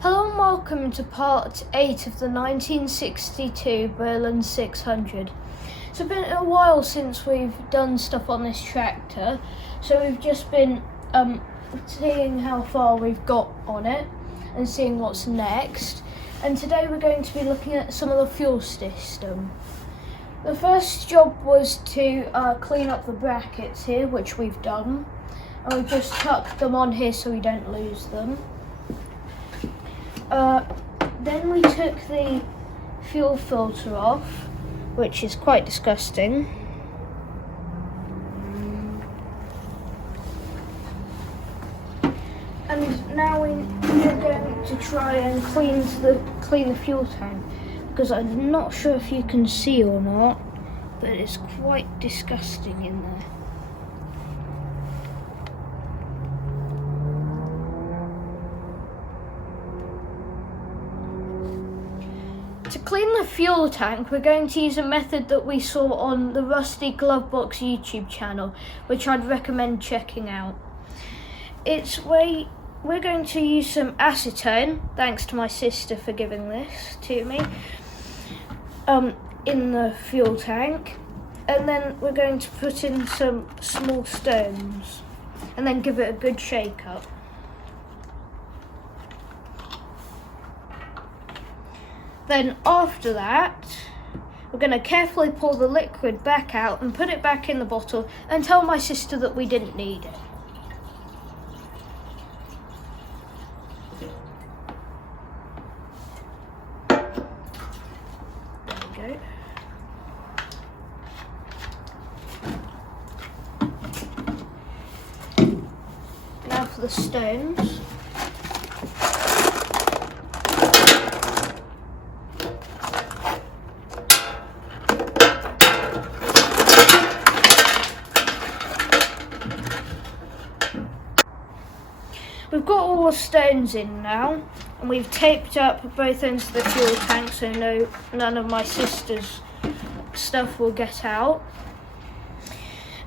Hello and welcome to part 8 of the 1962 Bolens 600. It's been a while since we've done stuff on this tractor, so we've just been seeing how far we've got on it and seeing what's next. And today we're going to be looking at some of the fuel system. The first job was to clean up the brackets here, which we've done, and we've just tucked them on here so we don't lose them. Then we took the fuel filter off, which is quite disgusting. And now we're going to try and clean the fuel tank, because I'm not sure if you can see or not, but it's quite disgusting in there. To clean the fuel tank, we're going to use a method that we saw on the Rusty Glovebox YouTube channel, which I'd recommend checking out. We're going to use some acetone, thanks to my sister for giving this to me, in the fuel tank, and then we're going to put in some small stones, and then give it a good shake up. Then after that, we're going to carefully pour the liquid back out and put it back in the bottle and tell my sister that we didn't need it. There we go. Now for the stones. We've got all the stones in now, and we've taped up both ends of the fuel tank so none of my sister's stuff will get out.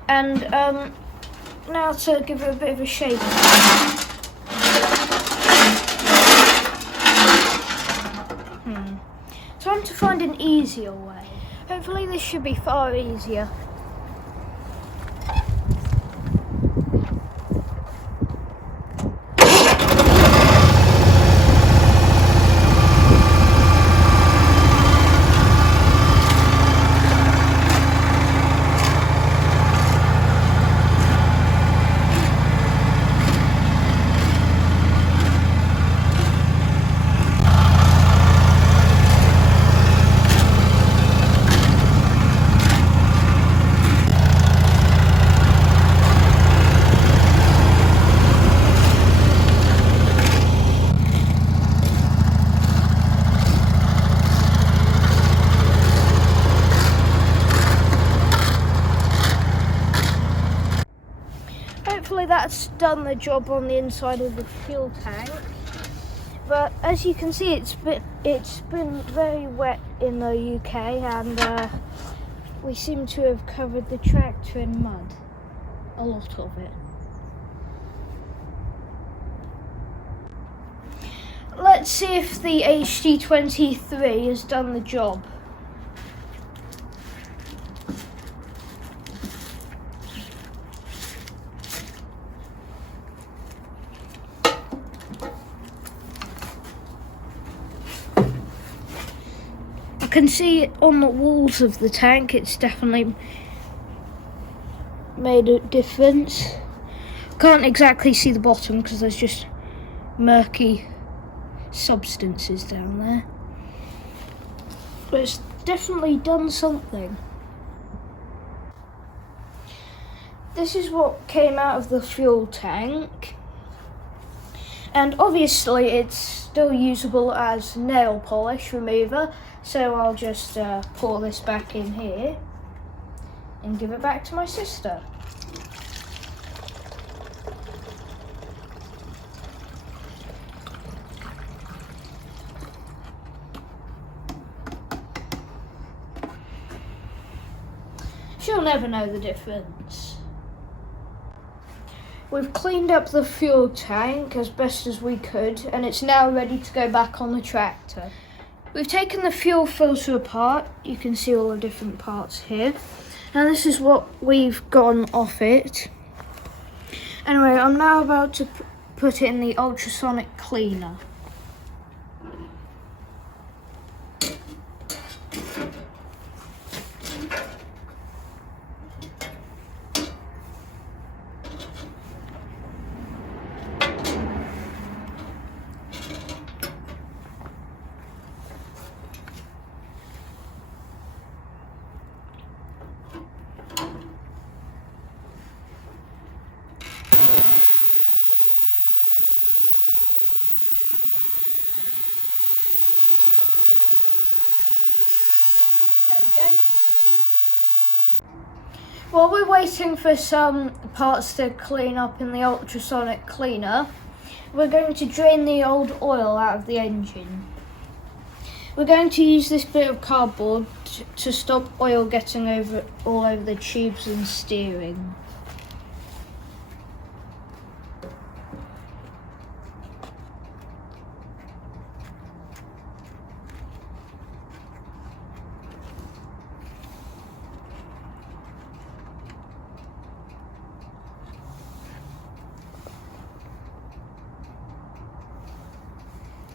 And now to give it a bit of a shake. Time to find an easier way. Hopefully this should be far easier. Hopefully that's done the job on the inside of the fuel tank. But as you can see, it's been very wet in the UK, and we seem to have covered the tractor in mud, a lot of it. Let's see if the HD23 has done the job. I can see it on the walls of the tank, it's definitely made a difference. Can't exactly see the bottom because there's just murky substances down there. But it's definitely done something. This is what came out of the fuel tank. And obviously it's still usable as nail polish remover, so I'll just pour this back in here and give it back to my sister. She'll never know the difference. We've cleaned up the fuel tank as best as we could, and it's now ready to go back on the tractor. We've taken the fuel filter apart. You can see all the different parts here. Now this is what we've gotten off it. Anyway, I'm now about to put it in the ultrasonic cleaner. There we go. While we're waiting for some parts to clean up in the ultrasonic cleaner, we're going to drain the old oil out of the engine. We're going to use this bit of cardboard to stop oil getting all over the tubes and steering.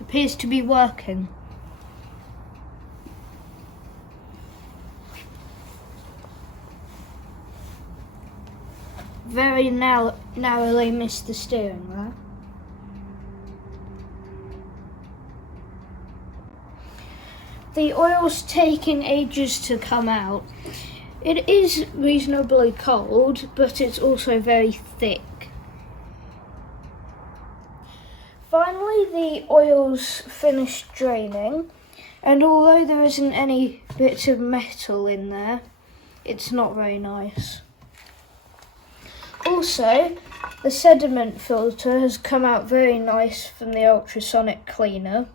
Appears to be working. Very narrowly missed the steering there. The oil's taking ages to come out. It is reasonably cold, but it's also very thick. Finally, the oil's finished draining, and although there isn't any bits of metal in there, it's not very nice. Also, the sediment filter has come out very nice from the ultrasonic cleaner,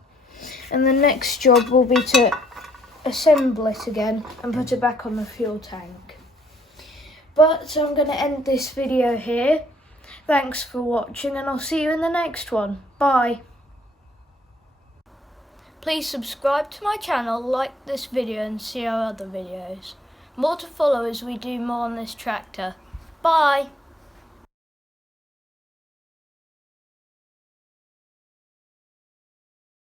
and the next job will be to assemble it again and put it back on the fuel tank. But I'm going to end this video here. Thanks for watching, and I'll see you in the next one. Bye. Please subscribe to my channel, like this video and see our other videos. More to follow as we do more on this tractor. Bye.